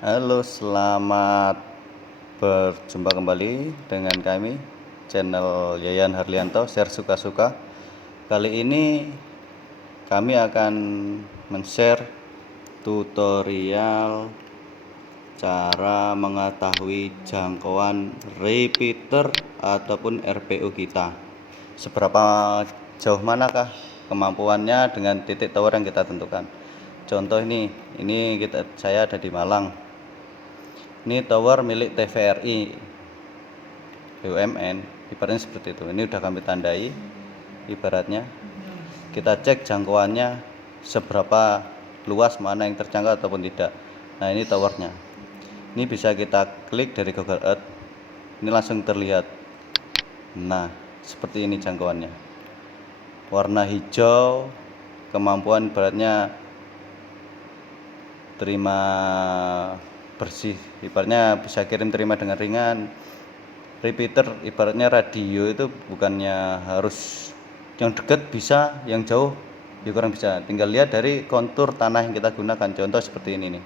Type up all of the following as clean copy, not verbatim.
Halo, selamat berjumpa kembali dengan kami, channel Yayan Harlianto, share suka-suka. Kali ini kami akan men-share tutorial cara mengetahui jangkauan repeater ataupun RPU kita. Seberapa jauh manakah kemampuannya dengan titik tower yang kita tentukan. Contoh ini saya ada di Malang. Ini tower milik TVRI BUMN, ibaratnya seperti itu. Ini udah kami tandai, ibaratnya kita cek jangkauannya seberapa luas, mana yang terjangkau ataupun tidak. Nah, ini towernya. Ini bisa kita klik dari Google Earth, ini langsung terlihat. Nah, seperti ini jangkauannya, warna hijau, kemampuan ibaratnya terima bersih, ibaratnya bisa kirim terima dengan ringan. Repeater ibaratnya radio itu bukannya harus yang dekat, bisa yang jauh ya kurang bisa, tinggal lihat dari kontur tanah yang kita gunakan. Contoh seperti ini nih,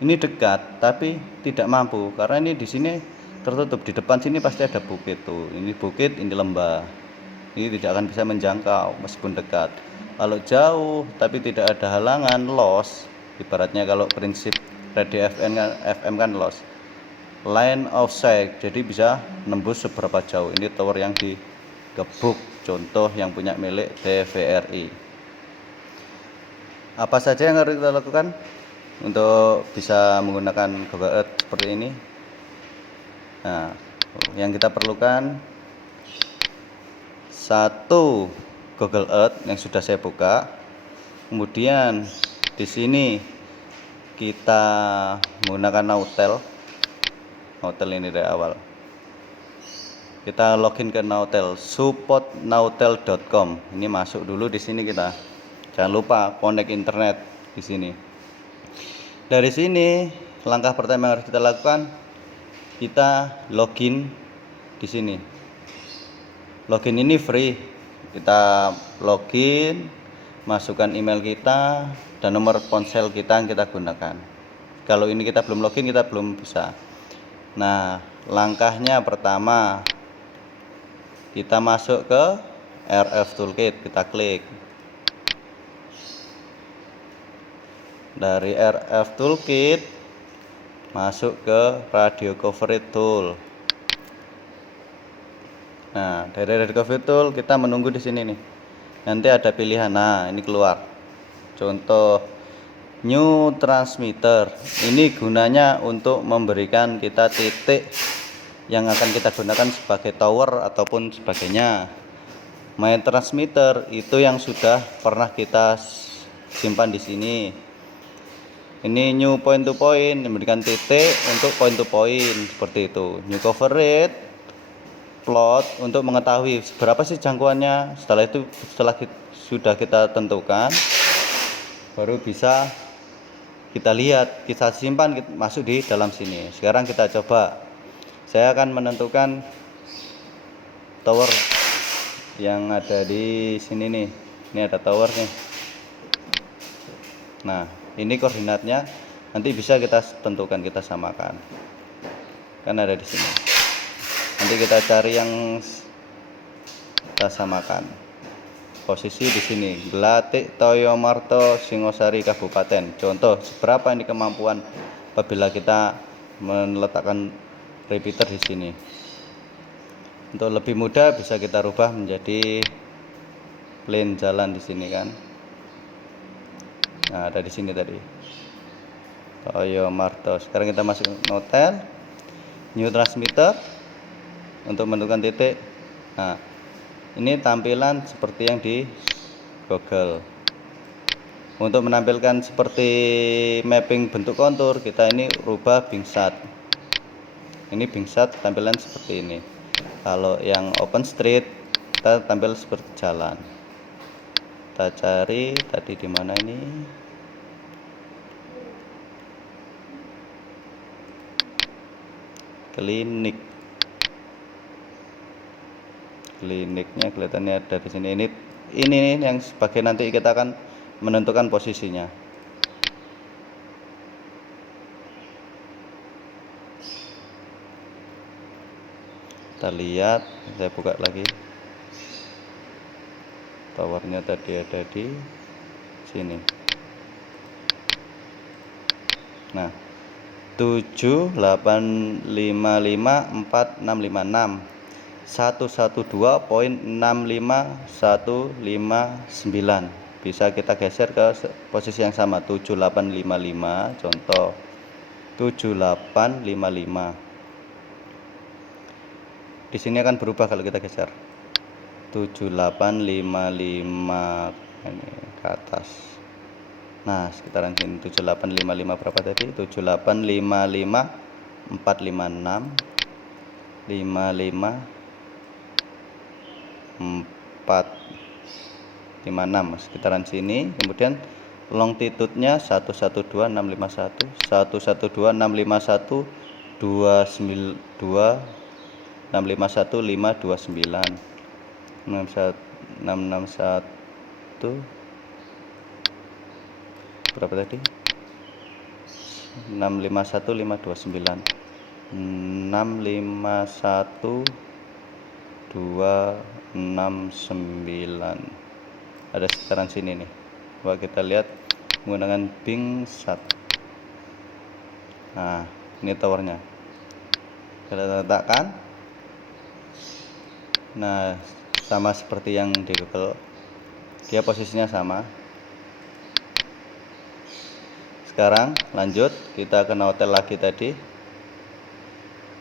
ini dekat tapi tidak mampu karena ini di sini tertutup, di depan sini pasti ada bukit tuh, ini bukit, ini lembah, ini tidak akan bisa menjangkau meskipun dekat. Kalau jauh tapi tidak ada halangan, loss, ibaratnya kalau prinsip radio FM kan loss, line of sight, jadi bisa nembus seberapa jauh. Ini tower yang digebuk, contoh yang punya milik TVRI. Apa saja yang harus kita lakukan untuk bisa menggunakan Google Earth seperti ini? Nah, yang kita perlukan satu, Google Earth yang sudah saya buka. Kemudian di sini kita menggunakan Nautel ini dari awal. Kita login ke Nautel, supportnautel.com. Ini masuk dulu di sini kita. Jangan lupa connect internet di sini. Dari sini langkah pertama yang harus kita lakukan, kita login di sini. Login ini free. Kita login, masukkan email kita dan nomor ponsel kita yang kita gunakan. Kalau ini kita belum login, kita belum bisa. Nah, langkahnya pertama, kita masuk ke RF Toolkit, kita klik. Dari RF Toolkit masuk ke Radio Coverage Tool. Nah, dari Radio Coverage Tool kita menunggu di sini nih. Nanti ada pilihan. Nah, ini keluar. Contoh new transmitter. Ini gunanya untuk memberikan kita titik yang akan kita gunakan sebagai tower ataupun sebagainya. My transmitter itu yang sudah pernah kita simpan di sini. Ini new point to point, memberikan titik untuk point to point seperti itu. New coverage plot untuk mengetahui seberapa sih jangkauannya. Setelah itu, sudah kita tentukan, baru bisa kita lihat, kita simpan, masuk di dalam sini. Sekarang kita coba. Saya akan menentukan tower yang ada di sini nih. Ini ada tower nih. Nah, ini koordinatnya, nanti bisa kita tentukan, kita samakan. Kan ada di sini. Nanti kita cari yang kita samakan. Posisi di sini, Glatik Toyomarto Singosari Kabupaten. Contoh seberapa ini kemampuan apabila kita meletakkan repeater di sini. Untuk lebih mudah bisa kita rubah menjadi plane jalan di sini kan. Nah, ada di sini tadi. Toyomarto. Sekarang kita masuk Nautel, new transmitter untuk menentukan titik. Nah, ini tampilan seperti yang di Google. Untuk menampilkan seperti mapping bentuk kontur, kita ini rubah bingsat. Ini bingsat tampilan seperti ini. Kalau yang open street, kita tampil seperti jalan. Kita cari tadi di mana ini? Kliniknya kelihatannya ada di sini. Ini yang sebagai nanti kita akan menentukan posisinya. Kita lihat, saya buka lagi. Towernya tadi ada di sini. Nah, 7855456 112.65159 bisa kita geser ke posisi yang sama 7855. Contoh 7855 di sini akan berubah kalau kita geser 7855 ini ke atas. Nah, sekitaran sini 7855 berapa tadi? 7855 456 55 456 sekitaran sini. Kemudian longitude-nya 112651 112651 292 651 529 661 berapa tadi? 651 529 651 269 ada sekitaran sini nih. Coba kita lihat menggunakan Bing Sat. Nah, ini towernya kita letakkan. Nah, sama seperti yang di Google, dia posisinya sama. Sekarang lanjut, kita ke hotel lagi tadi.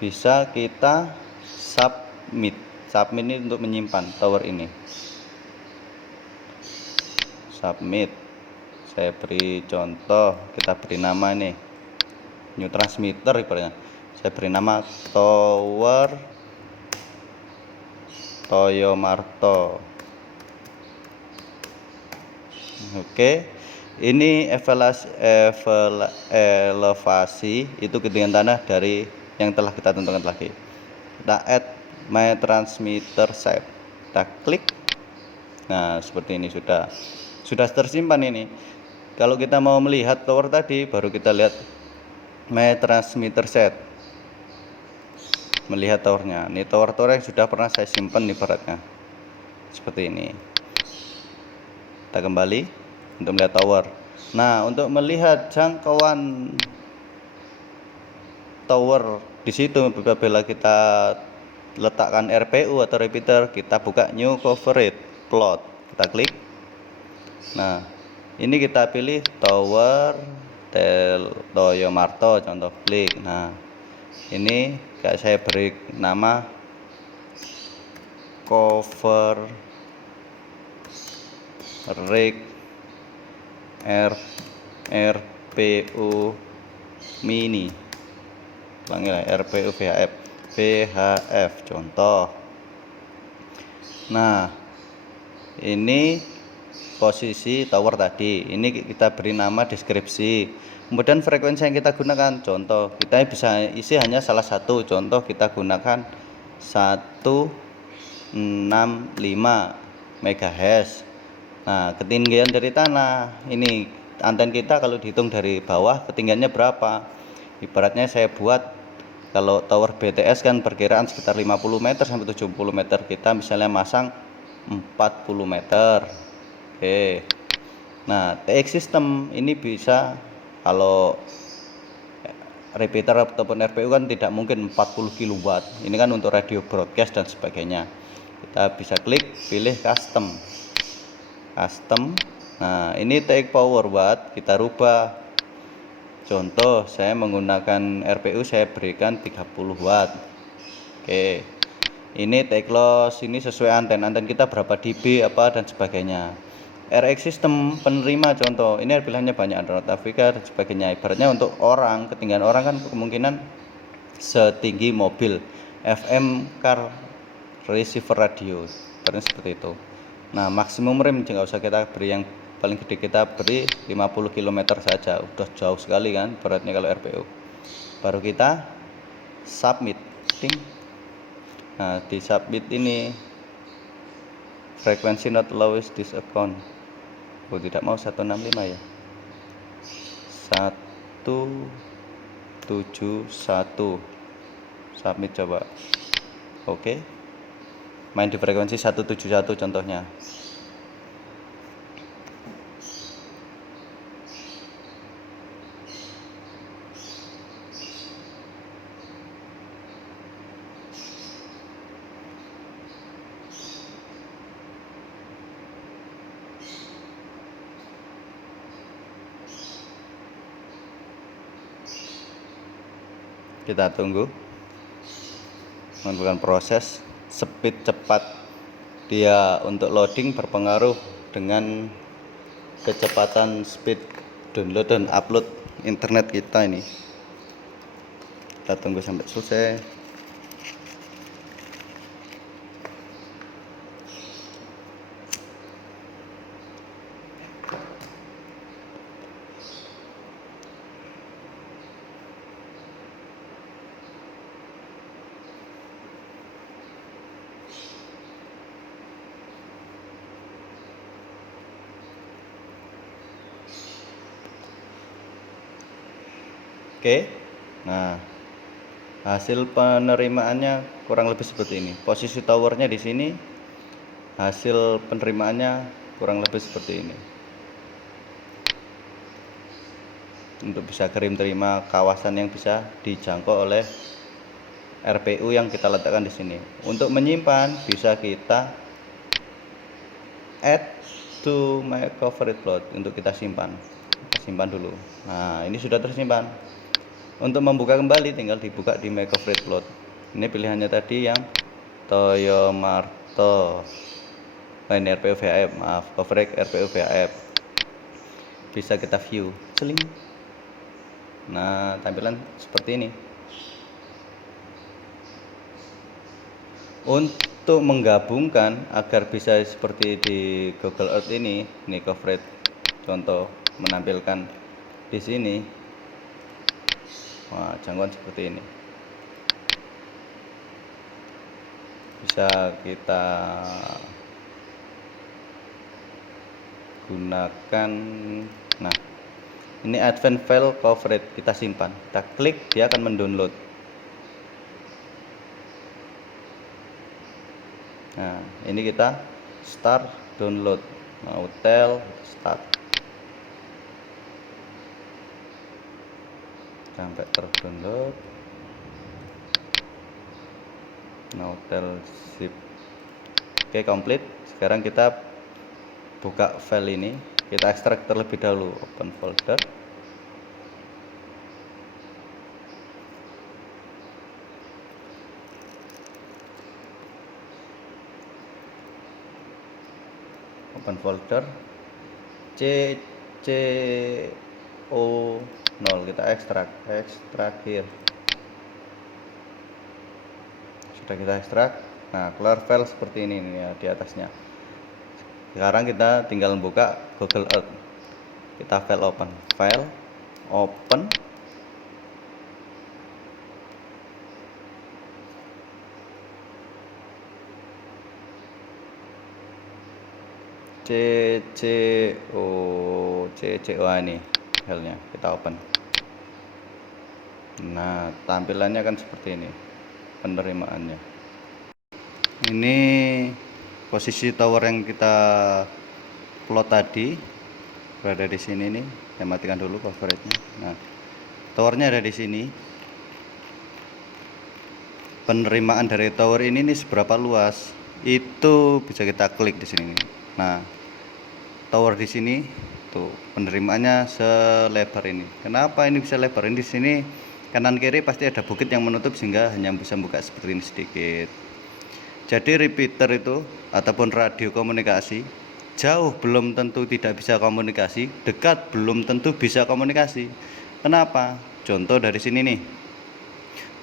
Bisa kita submit ini untuk menyimpan tower ini. Submit, saya beri contoh, kita beri nama nih, new transmitter ibaratnya. Saya beri nama Tower Toyomarto. Oke, ini elevasi itu ketinggian tanah dari yang telah kita tentukan lagi. Kita add my transmitter site, kita klik. Nah, seperti ini sudah tersimpan ini. Kalau kita mau melihat tower tadi, baru kita lihat my transmitter set, melihat towernya. Ini tower yang sudah pernah saya simpan ibaratnya seperti ini. Kita kembali untuk melihat tower. Nah, untuk melihat jangkauan tower di situ, apabila kita letakkan RPU atau repeater, kita buka new coverage plot, kita klik. Nah, ini kita pilih Tower Toyomarto, contoh, klik. Nah, ini kayak saya beri nama cover rig RPU mini, ulangi lah, RPU VHF contoh. Nah, ini posisi tower tadi. Ini kita beri nama deskripsi. Kemudian frekuensi yang kita gunakan, contoh kita bisa isi hanya salah satu. Contoh kita gunakan 165 MHz. Nah, ketinggian dari tanah, ini anten kita kalau dihitung dari bawah ketinggiannya berapa. Ibaratnya saya buat, kalau tower BTS kan perkiraan sekitar 50 meter sampai 70 meter, kita misalnya masang 40 meter. Oke. Nah, TX system ini bisa, kalau repeater ataupun RPU kan tidak mungkin 40 kW. Ini kan untuk radio broadcast dan sebagainya. Kita bisa klik, pilih custom. Nah, ini take power watt, kita rubah. Contoh, saya menggunakan RPU, saya berikan 30 watt. Oke. Ini take loss, ini sesuai anten kita berapa dB apa dan sebagainya. RX system penerima, contoh ini pilihannya banyak, Android Afrika dan sebagainya. Ibaratnya untuk orang, ketinggian orang kan kemungkinan setinggi mobil. FM car receiver radio, seperti itu. Nah, maksimum range nggak usah kita beri yang paling gede, kita beri 50 km saja, udah jauh sekali kan beratnya kalau RPU. Baru kita submit. Ting. Nah, di submit ini frekuensi not allowed this account. Oh, tidak mau 165 ya. 171. Submit coba. Oke, main di frekuensi 171 contohnya. Kita tunggu melakukan proses. Speed cepat dia untuk loading berpengaruh dengan kecepatan speed download dan upload internet kita ini. Kita tunggu sampai selesai. Oke, nah hasil penerimaannya kurang lebih seperti ini. Posisi towernya di sini, hasil penerimaannya kurang lebih seperti ini. Untuk bisa kirim terima kawasan yang bisa dijangkau oleh RPU yang kita letakkan di sini. Untuk menyimpan bisa kita add to my coverage plot untuk kita simpan. Kita simpan dulu. Nah, ini sudah tersimpan. Untuk membuka kembali tinggal dibuka di my coverage plot. Ini pilihannya tadi yang Toyo Marto. Ini RPU VHF, maaf, coverage RPU VHF. Bisa kita view. Seling. Nah, tampilan seperti ini. Untuk menggabungkan agar bisa seperti di Google Earth ini coverage contoh menampilkan di sini. Wah, jangkauan seperti ini. Bisa kita gunakan. Nah, ini advanced file coverage, kita simpan. Kita klik, dia akan mendownload. Nah, ini kita start download. Nah, hotel start sampai terdownload. Nah, hotel zip. Oke, komplit. Sekarang kita buka file ini, kita ekstrak terlebih dahulu. Open folder. Open folder CCO0, kita ekstrak here. Sudah kita ekstrak. Nah, keluar file seperti ini nih ya di atasnya. Sekarang kita tinggal membuka Google Earth. Kita file open, CCO ini filenya, kita open. Nah, tampilannya kan seperti ini penerimaannya. Ini posisi tower yang kita plot tadi berada di sini nih. Saya matikan dulu coverage-nya. Nah, towernya ada di sini. Penerimaan dari tower ini nih seberapa luas? Itu bisa kita klik di sini nih. Nah, tower di sini tuh penerimaannya selebar ini. Kenapa ini bisa lebar? Ini di sini kanan kiri pasti ada bukit yang menutup sehingga hanya bisa buka seperti ini sedikit. Jadi repeater itu ataupun radio komunikasi jauh belum tentu tidak bisa komunikasi, dekat belum tentu bisa komunikasi. Kenapa? Contoh dari sini nih.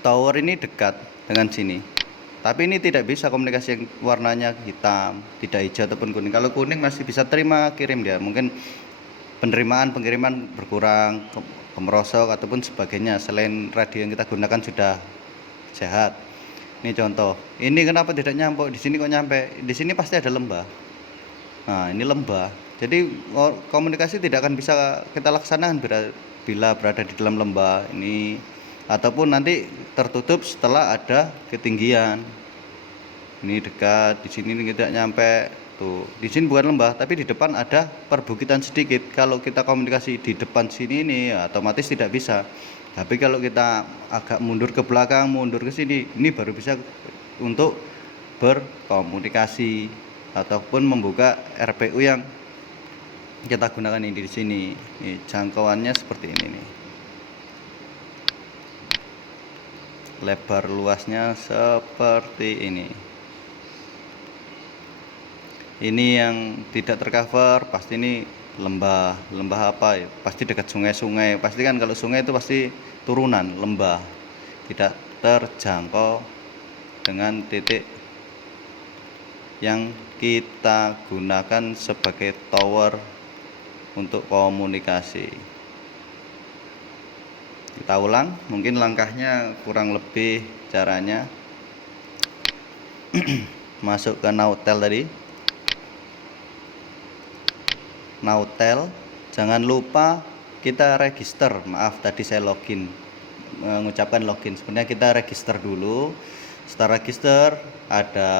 Tower ini dekat dengan sini, tapi ini tidak bisa komunikasi yang warnanya hitam, tidak hijau ataupun kuning. Kalau kuning masih bisa terima kirim dia, mungkin penerimaan pengiriman berkurang, kemerosok ataupun sebagainya. Selain radio yang kita gunakan sudah sehat. Ini contoh. Ini kenapa tidak nyampe? Di sini kok nyampe? Di sini pasti ada lembah. Nah, ini lembah. Jadi komunikasi tidak akan bisa kita laksanakan bila berada di dalam lembah ini, ataupun nanti tertutup setelah ada ketinggian. Ini dekat, di sini tidak nyampe. Tuh, di sini bukan lembah, tapi di depan ada perbukitan sedikit. Kalau kita komunikasi di depan sini ini ya, otomatis tidak bisa. Tapi kalau kita agak mundur ke belakang, mundur ke sini, ini baru bisa untuk berkomunikasi ataupun membuka RPU yang kita gunakan ini di sini. Ini jangkauannya seperti ini nih. Lebar luasnya seperti ini. Ini yang tidak tercover pasti ini lembah apa ya, pasti dekat sungai-sungai. Pasti kan kalau sungai itu pasti turunan lembah, tidak terjangkau dengan titik yang kita gunakan sebagai tower untuk komunikasi. Kita ulang, mungkin langkahnya kurang lebih caranya. Masuk ke Nautel tadi, Nautel, jangan lupa kita register. Maaf tadi saya login, mengucapkan login. Sebenarnya kita register dulu. Setelah register ada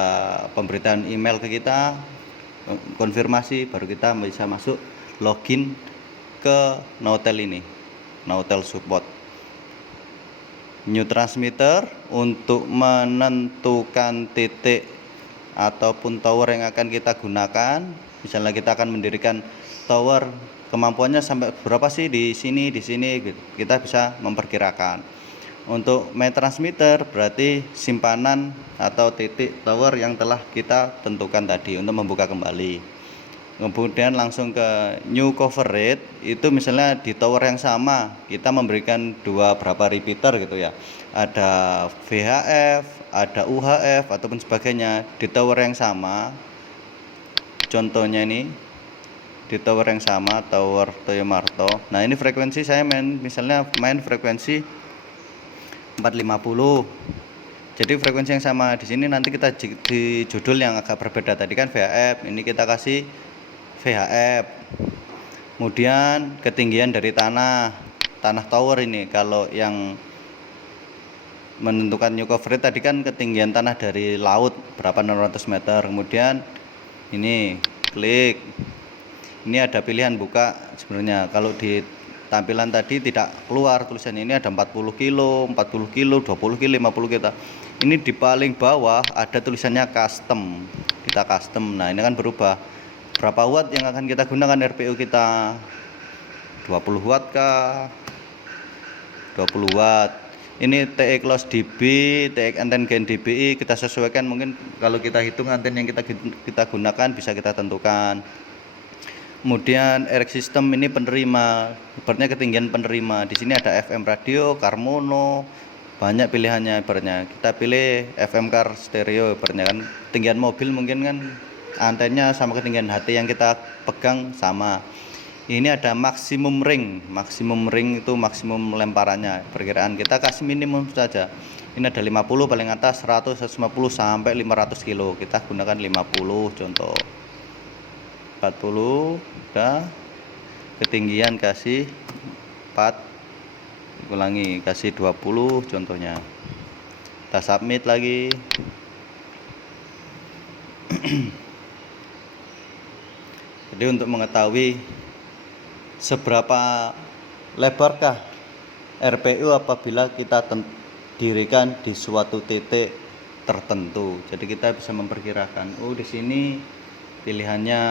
pemberitaan email ke kita, konfirmasi, baru kita bisa masuk login ke Nautel ini, Nautel support. New transmitter untuk menentukan titik ataupun tower yang akan kita gunakan. Misalnya kita akan mendirikan tower, kemampuannya sampai berapa sih di sini gitu. Kita bisa memperkirakan. Untuk main transmitter berarti simpanan atau titik tower yang telah kita tentukan tadi untuk membuka kembali. Kemudian langsung ke new cover rate, itu misalnya di tower yang sama kita memberikan berapa repeater gitu ya, ada VHF, ada UHF ataupun sebagainya di tower yang sama. Contohnya ini di tower yang sama, tower Toyo Marto. Nah ini frekuensi saya misalnya main frekuensi 450. Jadi frekuensi yang sama di sini nanti kita di judul yang agak berbeda. Tadi kan VHF, ini kita kasih VHF. Kemudian ketinggian dari tanah tower ini. Kalau yang menentukan new cover rate tadi kan ketinggian tanah dari laut berapa, 600 meter. Kemudian ini klik. Ini ada pilihan buka. Sebenarnya kalau di tampilan tadi tidak keluar tulisan ini, ada 40 kilo, 20 kilo, 50 kilo. Ini di paling bawah ada tulisannya custom. Kita custom. Nah, ini kan berubah. Berapa watt yang akan kita gunakan RPU kita? 20 watt kah? 20 watt. Ini TX loss dB, TX anten gain dBi kita sesuaikan. Mungkin kalau kita hitung anten yang kita gunakan bisa kita tentukan. Kemudian RX system ini penerima, ibaratnya ketinggian penerima. Di sini ada FM radio, car mono, banyak pilihannya ibaratnya. Kita pilih FM car stereo ibaratnya kan. Ketinggian mobil mungkin kan antennya sama ketinggian HT yang kita pegang sama. Ini ada maksimum ring itu maksimum lemparannya. Perkiraan kita kasih minimum saja. Ini ada 50 paling atas, 100, 150 sampai 500 kilo. Kita gunakan 50 contoh. 40 udah, ketinggian kasih 4, ulangi kasih 20 contohnya. Kita submit lagi. Jadi untuk mengetahui seberapa lebarkah RPU apabila kita dirikan di suatu titik tertentu, jadi kita bisa memperkirakan, oh di sini pilihannya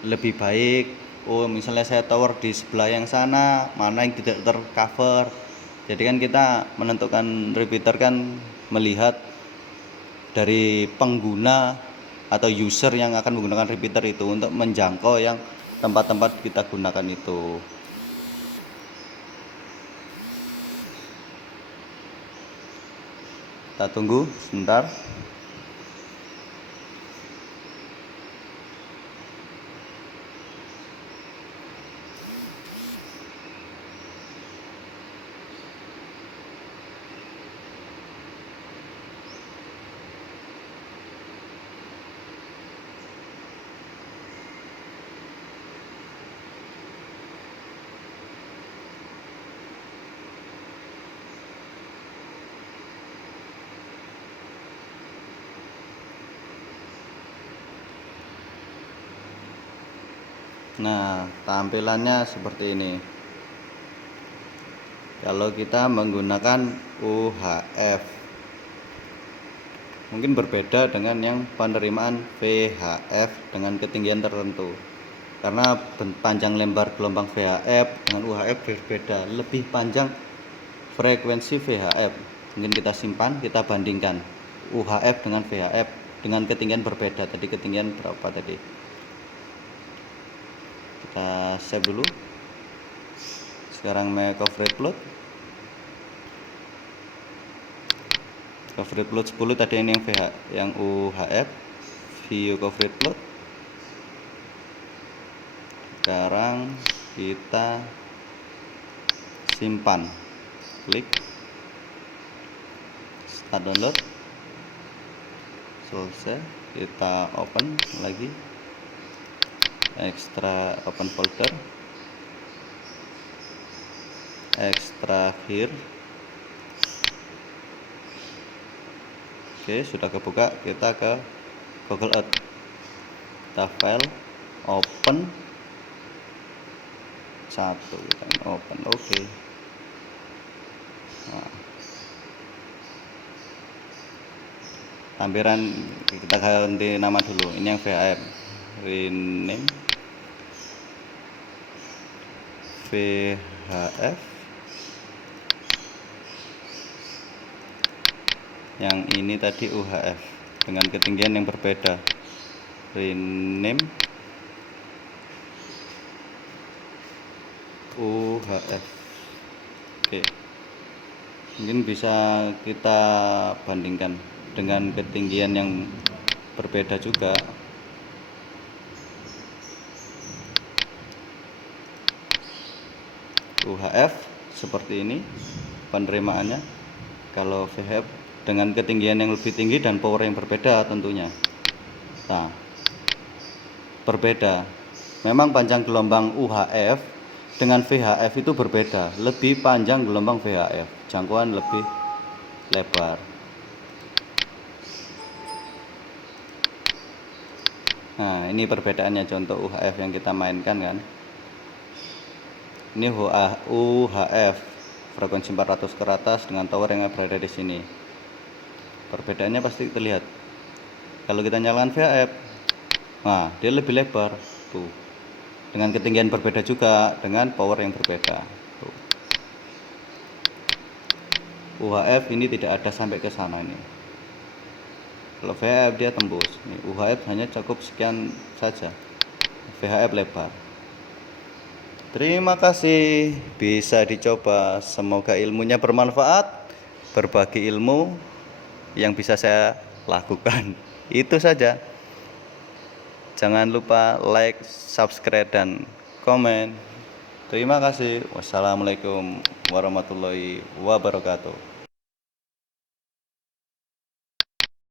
lebih baik. Oh misalnya saya tower di sebelah yang sana, mana yang tidak tercover. Jadi kan kita menentukan repeater kan melihat dari pengguna atau user yang akan menggunakan repeater itu untuk menjangkau yang tempat-tempat kita gunakan itu. Kita tunggu sebentar. Nah, tampilannya seperti ini. Kalau kita menggunakan UHF, mungkin berbeda dengan yang penerimaan VHF dengan ketinggian tertentu. Karena panjang lebar gelombang VHF dengan UHF berbeda, lebih panjang frekuensi VHF. Mungkin kita simpan, kita bandingkan UHF dengan VHF dengan ketinggian berbeda. Tadi ketinggian berapa tadi? Kita save dulu. Sekarang make coverage plot. Coverage plot 10 tadi ini yang VH, yang UHF. View coverage plot. Sekarang kita simpan. Klik start download. Selesai, kita open lagi. Extra open folder. Extra here. Oke, sudah kebuka. Kita ke Google Earth. Kita file, open satu, kita open. Oke. Nah, tampilan kita ganti nama dulu. Ini yang VHF. Rename VHF. Yang ini tadi UHF dengan ketinggian yang berbeda. Rename UHF. Oke. Mungkin bisa kita bandingkan dengan ketinggian yang berbeda juga. UHF seperti ini penerimaannya. Kalau VHF dengan ketinggian yang lebih tinggi dan power yang berbeda tentunya. Nah, berbeda. Memang panjang gelombang UHF dengan VHF itu berbeda. Lebih panjang gelombang VHF, jangkauan lebih lebar. Nah, ini perbedaannya contoh UHF yang kita mainkan kan. Ini UHF frekuensi 400 ke atas dengan tower yang berada di sini. Perbedaannya pasti terlihat. Kalau kita nyalakan VHF, nah dia lebih lebar tuh. Dengan ketinggian berbeda juga, dengan power yang berbeda. Tuh. UHF ini tidak ada sampai ke sana ini. Kalau VHF dia tembus. Nih, UHF hanya cukup sekian saja. VHF lebar. Terima kasih, bisa dicoba. Semoga ilmunya bermanfaat. Berbagi ilmu yang bisa saya lakukan. Itu saja. Jangan lupa like, subscribe, dan komen. Terima kasih. Wassalamualaikum warahmatullahi wabarakatuh.